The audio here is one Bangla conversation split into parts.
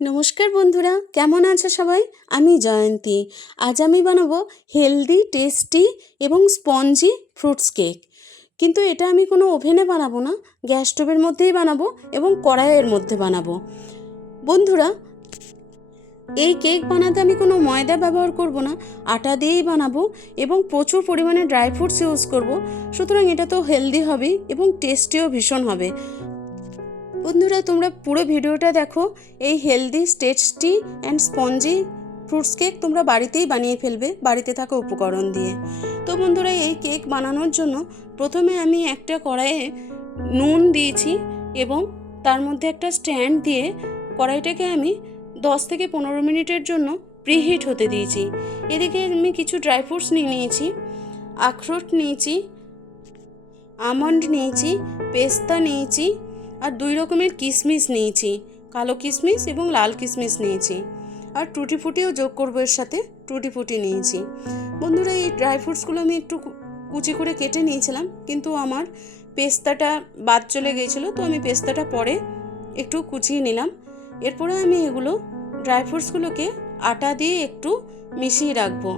নমস্কার বন্ধুরা, কেমন আছো সবাই? আমি জয়ন্তী। আজ আমি বানাবো হেলদি, টেস্টি এবং স্পঞ্জি ফ্রুটস কেক। কিন্তু এটা আমি কোনো ওভেনে বানাবো না, গ্যাস স্টোভের মধ্যেই বানাবো এবং কড়াইয়ের মধ্যে বানাবো। বন্ধুরা, এই কেক বানাতে আমি কোনো ময়দা ব্যবহার করব না, আটা দিয়েই বানাবো এবং প্রচুর পরিমাণে ড্রাই ফ্রুটস ইউজ করব। সুতরাং এটা তো হেলদি হবে এবং টেস্টিও ভীষণ হবে। বন্ধুরা, তোমরা পুরো ভিডিওটা দেখো। এই healthy, tasty and spongy fruits cake তোমরা বাড়িতেই বানিয়ে ফেলবে বাড়িতে থাকা উপকরণ দিয়ে। তো বন্ধুরা, এই কেক বানানোর জন্য প্রথমে আমি একটা কড়াইয়ে নুন দিয়েছি এবং তার মধ্যে একটা স্ট্যান্ড দিয়ে কড়াইটাকে আমি 10 থেকে 15 মিনিটের জন্য প্রিহিট হতে দিয়েছি। এদিকে আমি কিছু ড্রাই ফ্রুটস নিয়েছি। আখরোট নিয়েছি, আমন্ড নিয়েছি, পেস্তা নিয়েছি, আর 2 রকমের কিশমিশ নিয়েছি, কালো কিশমিশ এবং লাল কিশমিশ নিয়েছি। আর টুটি ফুটিও যোগ করবো, এর সাথে টুটি ফুটি নিয়েছি। বন্ধুরা, এই ড্রাই ফ্রুটসগুলো আমি একটু কুচি করে কেটে নিয়েছিলাম, কিন্তু আমার পেস্তাটা বাদ চলে গিয়েছিলো, তো আমি পেস্তাটা পরে একটু কুচিয়ে নিলাম। এরপরে আমি এগুলো ড্রাই ফ্রুটসগুলোকে আটা দিয়ে একটু মিশিয়ে রাখবো।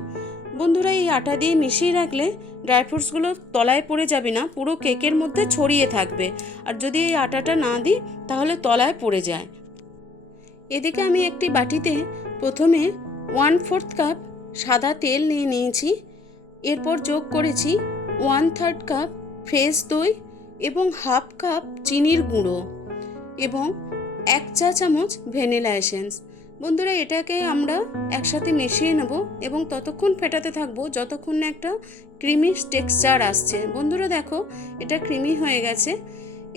বন্ধুরা, এই আটা দিয়ে মিশিয়ে রাখলে ড্রাই ফ্রুটসগুলো তলায় পড়ে যাবে না, পুরো কেকের মধ্যে ছড়িয়ে থাকবে। আর যদি এই আটাটা না দিই তাহলে তলায় পড়ে যায়। এদিকে আমি একটি বাটিতে প্রথমে 1/4 কাপ সাদা তেল নিয়ে নিয়েছি। এরপর যোগ করেছি 1/3 কাপ ফ্রেশ দই এবং 1/2 কাপ চিনির গুঁড়ো এবং 1 চা চামচ ভ্যানিলা এসেন্স। বন্ধুরা, এটাকে আমরা একসাথে মিশিয়ে নেব এবং ততক্ষণ ফেটাতে থাকবো যতক্ষণ না একটা ক্রিমি টেক্সচার আসছে। বন্ধুরা দেখো, এটা ক্রিমি হয়ে গেছে।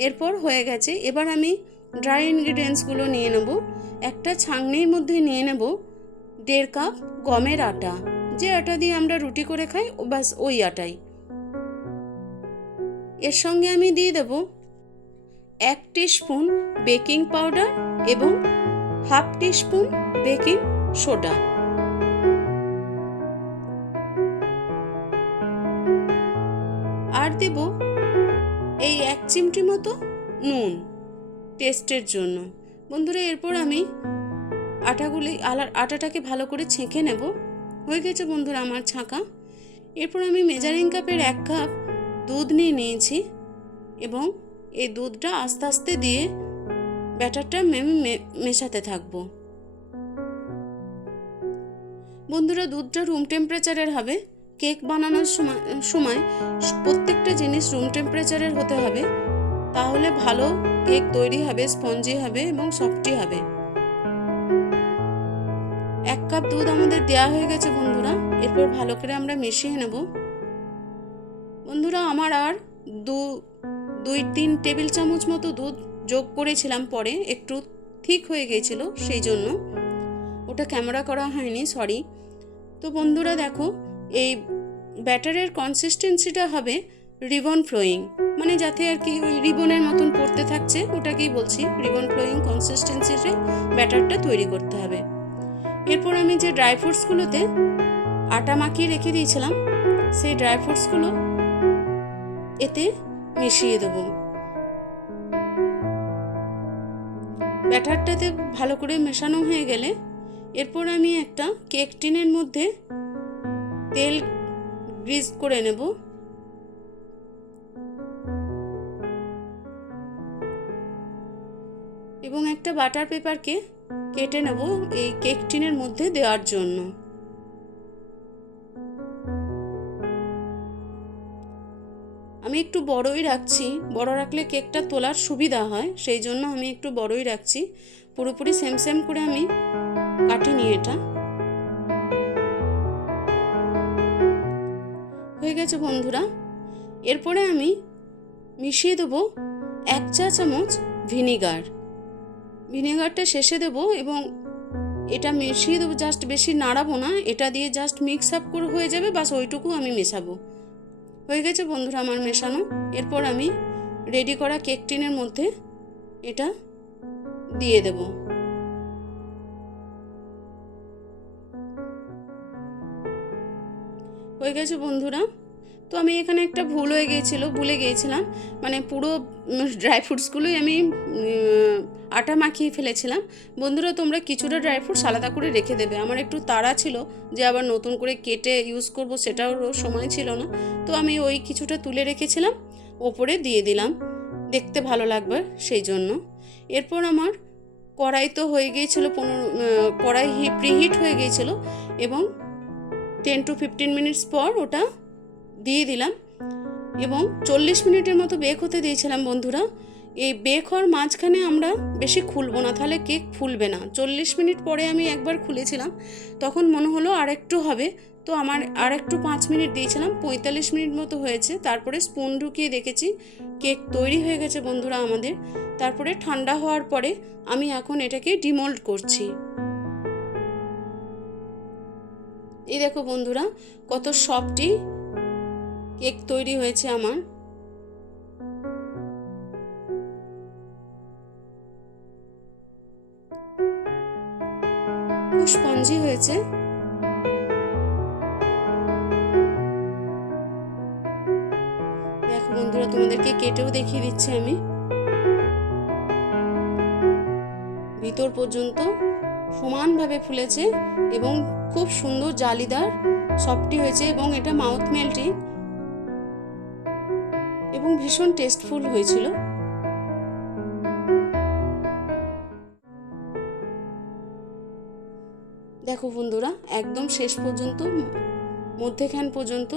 এরপর হয়ে গেছে, এবার আমি ড্রাই ইনগ্রিডিয়েন্টসগুলো নিয়ে নেব। একটা ছাঁকনির মধ্যে নিয়ে নেব 1.5 কাপ গমের আটা, যে আটা দিয়ে আমরা রুটি করে খাই, বাস ওই আটাই। এর সঙ্গে আমি দিয়ে দেব 1 টিস্পুন বেকিং পাউডার এবং 1/2 টিস্পুন বেকিং সোডা। আর দেব এই 1 চিমটি মতো নুন টেস্টের জন্য। বন্ধুরা, এরপর আমি আটাটাকে ভালো করে ছেঁকে নেব। হয়ে গেছে বন্ধুরা আমার ছাঁকা। এরপর আমি মেজারিং কাপের 1 কাপ দুধ নিয়ে নিয়েছি এবং এই দুধটা আস্তে আস্তে দিয়ে ব্যাটারটা আমি মেশাতে থাকবো। বন্ধুরা, দুধটা রুম টেম্পারেচারের হবে। কেক বানানোর সময় প্রত্যেকটা জিনিস রুম টেম্পারেচারের হতে হবে, তাহলে ভালো কেক তৈরি হবে, স্পঞ্জি হবে এবং সফটি হবে। 1 কাপ দুধ আমাদের দেওয়া হয়ে গেছে বন্ধুরা। এরপর ভালো করে আমরা মিশিয়ে নেব। বন্ধুরা, আমার আর 2-3 টেবিল চামচ মতো দুধ যোগ করেছিলাম, পরে একটু ঠিক হয়ে গিয়েছিল, সেই জন্য ওটা ক্যামেরা করা হয়নি, সরি। তো বন্ধুরা দেখো, এই ব্যাটারের কনসিস্টেন্সিটা হবে রিবন ফ্লোয়িং, মানে যাতে আর কি ওই রিবনের মতন পড়তে থাকছে, ওটাকেই বলছি রিবন ফ্লোয়িং কনসিস্টেন্সিতে ব্যাটারটা তৈরি করতে হবে। এরপর আমি যে ড্রাই ফ্রুটসগুলোতে আটা মাখিয়ে রেখে দিয়েছিলাম, সেই ড্রাই ফ্রুটসগুলো এতে মিশিয়ে দেব। ব্যাটারটাতে ভালো করে মেশানো হয়ে গেলে এরপর আমি একটা কেক টিনের মধ্যে তেল গ্রিজ করে নেব এবং একটা বাটার পেপারকে কেটে নেব এই কেক টিনের মধ্যে দেওয়ার জন্য। আমি একটু বড়ই রাখছি, বড় রাখলে কেকটা তোলার সুবিধা হয়, সেই জন্য আমি একটু বড়ই রাখছি। পুরোপুরি সেম সেম করে আমি কাটিনি। এটা হয়ে গেছে বন্ধুরা। এরপরে আমি মিশিয়ে দেবো 1 চা চামচ ভিনেগারটা শেষে দেব এবং এটা মিশিয়ে দেবো, জাস্ট বেশি নাড়াবো না, এটা দিয়ে জাস্ট মিক্স আপ করে হয়ে যাবে, বাস ওইটুকু আমি মেশাবো। হয়ে গেছে বন্ধুরা আমার মেশানো। এরপর আমি রেডি করা কেক টিনের মধ্যে এটা দিয়ে দেব। হয়ে গেছে বন্ধুরা। তো আমি এখানে একটা ভুলে গিয়েছিলাম, মানে পুরো ড্রাই ফ্রুটসগুলোই আমি আটা মাখিয়ে ফেলেছিলাম। বন্ধুরা, তোমরা কিছুটা ড্রাই ফ্রুটস আলাদা করে রেখে দেবে। আমার একটু তাড়া ছিল যে আবার নতুন করে কেটে ইউজ করব, সেটাও সময় ছিল না। তো আমি ওই কিছুটা তুলে রেখেছিলাম, ওপরে দিয়ে দিলাম, দেখতে ভালো লাগবে সেই জন্য। এরপর আমার কড়াই তো হয়ে গিয়েছিলো, কড়াই প্রিহিট হয়ে গিয়েছিল এবং 10 to 15 মিনিটস পর ওটা দিয়ে দিলাম এবং 40 মিনিটের মতো বেক হতে দিয়েছিলাম। বন্ধুরা, এই বেক হওয়ার মাঝখানে আমরা বেশি খুলবো না, তাহলে কেক ফুলবে না। 40 মিনিট পরে আমি একবার খুলেছিলাম, তখন মনে হলো আর একটু হবে, তো আমার আর একটু 5 মিনিট দিয়েছিলাম, 45 মিনিট মতো হয়েছে। তারপরে স্পুন ঢুকিয়ে দেখেছি কেক তৈরি হয়ে গেছে বন্ধুরা আমাদের। তারপরে ঠান্ডা হওয়ার পরে আমি এখন এটাকে ডিমোল্ড করছি। এই দেখো বন্ধুরা, কত সফটই কেক তৈরি হয়েছে আমার। খুব স্পঞ্জি হয়েছে। দেখো বন্ধুরা, তোমাদেরকে কেটেও দেখিয়ে দিচ্ছি আমি। ভিতর পর্যন্ত সমানভাবে ফুলেছে এবং খুব সুন্দর জালিদার সফটি হয়েছে এবং এটা মাউথ মেল্টিং এবং ভীষণ টেস্টফুল হয়েছিল। দেখো বন্ধুরা, একদম শেষ পর্যন্ত মধ্যেখান পর্যন্ত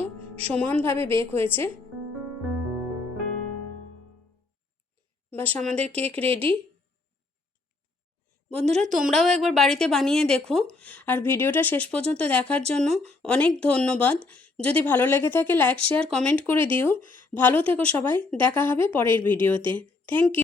সমানভাবে বেক হয়েছে। বাস, আমাদের কেক রেডি। বন্ধুরা, তোমরাও একবার বাড়িতে বানিয়ে দেখো। আর ভিডিওটা শেষ পর্যন্ত দেখার জন্য অনেক ধন্যবাদ। যদি ভালো লেগে থাকে লাইক, শেয়ার, কমেন্ট করে দিও। ভালো থেকো সবাই, দেখা হবে পরের ভিডিওতে। Thank you.